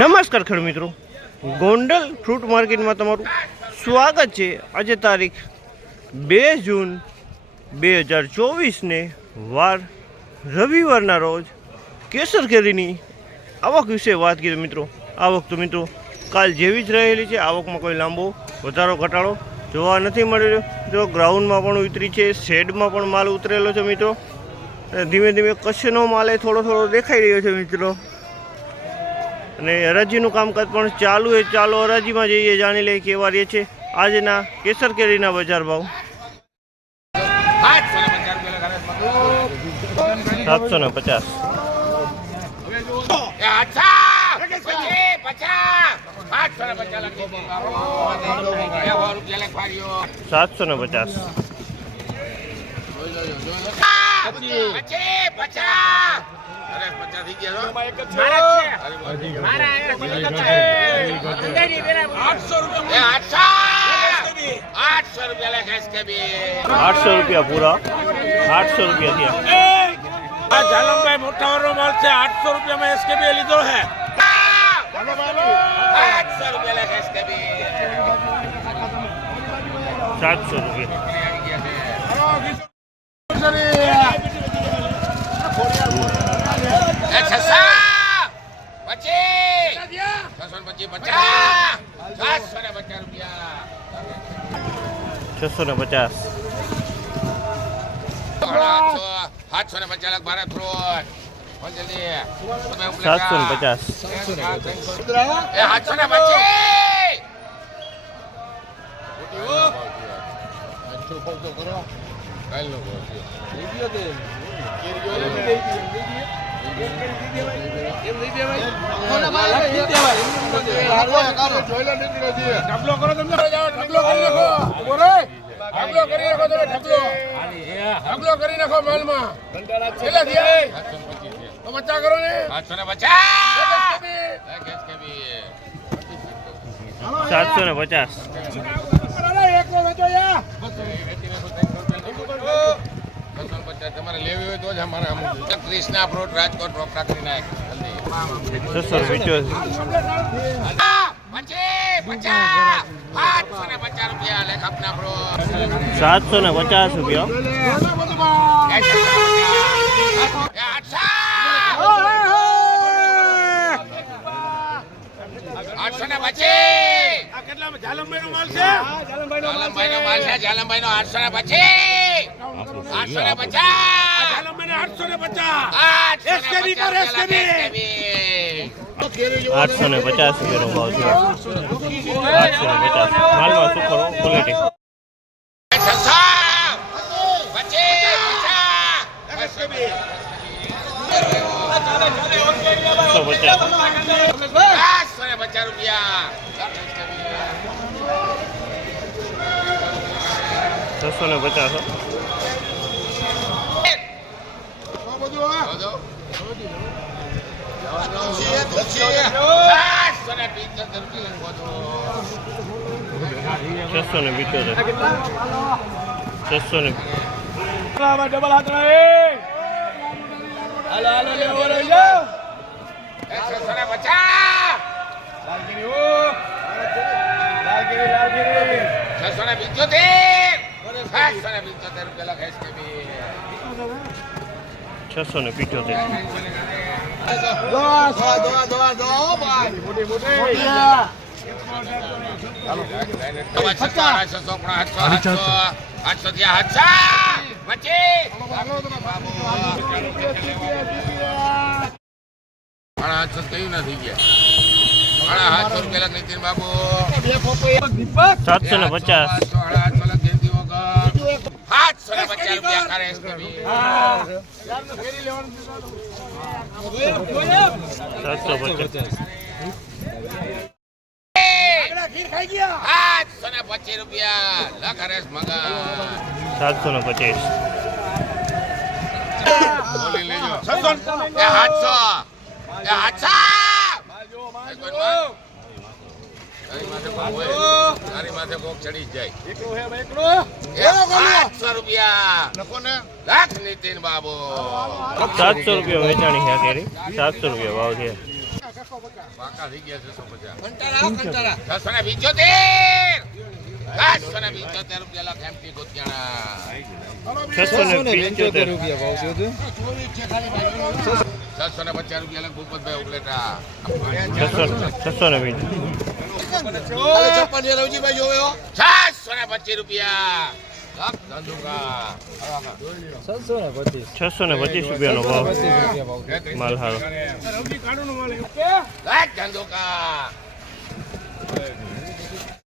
નમસ્કાર ખેડૂત મિત્રો. ગોંડલ ફ્રૂટ માર્કેટમાં તમારું સ્વાગત છે. આજે તારીખ બે જૂન બે હજાર ચોવીસને વાર રવિવારના રોજ કેસર કેરીની આવક વિશે વાત કરી મિત્રો. આવક તો મિત્રો કાલ જેવી જ રહેલી છે. આવકમાં કોઈ લાંબો વધારો, ઘટાડો જોવા નથી મળી રહ્યો. જો ગ્રાઉન્ડમાં પણ ઉતરી છે, શેડમાં પણ માલ ઉતરેલો છે મિત્રો. ધીમે ધીમે કચ્છનો માલ થોડો થોડો દેખાઈ રહ્યો છે મિત્રો. અને હરાજીનું કામકાજ પણ ચાલુ એ ચાલો હરાજીમાં જઈએ, જાણી લઈએ કેવા રહે છે. આજના કેસર કેરીના બજાર ભાવ. સાતસો ને પચાસ. સાતસો ને પચાસ. આઠસો રૂપિયા લે ગેસ કે બી આઠસો રૂપિયા પૂરા આઠસો રૂપિયા થયા આ જાલમભાઈ મોટા વાળો માલ છે આઠસો રૂપિયામાં એસકેબી લીધો હે આઠસો રૂપિયા લે ગેસ કે બી સાતસો રૂપિયા એ છસો પચીસ છસો ને પચાસ સાતસો ને પચાસ રૂપિયા છસો ને પચાસ આઠસો સાતસો ને પચાસ લાખ ભારત ઉપલે સાતસો ને. પચાસ સાતસો ને પચીસ ઢગલો કરો તમે ઢગલો કરી નાખો ઊભો ઢગલો કરી નાખો તમે ઢગલો ઢગલો કરી નાખો માલમાં કેટલા થયા તો બચ્ચા કરો ને સાતસો ને પચાસ. સાતસો ને પચાસ અરે, એકલો વેચો યા. છસો ને પચાસ તમારે લેવી હોય તો જ અમારે અમુક ક્રિષ્ના ફ્રૂટ રાજકોટ રોકડા કરી નાખ. જલ્દી છસો ને પંચોતેર પચીસ પચાસ સાતસો ને પચાસ રૂપિયા લેખ આપના ફ્રૂટ સાતસો ને પચાસ રૂપિયા. આઠસો ને પચીસ. કેટલા કેટલામાં? જાલમભાઈનો માલ છે? જાલમભાઈ નો માલ છે જાલમભાઈ નો આઠસો ને પચીસ. આઠસો ને પચાસ આઠસો ને પચાસ આઠસો ને પચાસ. આઠસો ને પચાસ પચાસ રૂપિયા છસો ને પચાસ રૂપિયા છસો ને પિત્તોતેર છસો ને ડબલ હાથ હાલો જાઓ છસો ને નથી ગયા સાડા આઠસો રૂપિયા લખ બાબુ સાતસો ને પચાસ. સાતસો ને પચાસ રૂપિયા કરે. સાતસો પચાસ આઠસો ને પચીસ રૂપિયા, લખ હરેશ સાતસો ને પચાસ ચડી એ રૂપિયા. લાખ નીતિન બાબુ. સાતસો રૂપિયા વેચાણી છે કેરી સાતસો રૂપિયા ભાવ છે. પાકા થઈ ગયા છસો પચાસ. કંટાળા છસો ને પિંચોતેર. છસો ને પિંચોતેર રૂપિયા ભાવ છે છસો ને ને પચાસ રૂપિયા લાખ ભૂપતભાઈ ઉપલેટા. છસો છસો ને. છસો ને પચીસ રૂપિયા. છસો ને પચીસ રૂપિયાનો ભાવ માલ હારો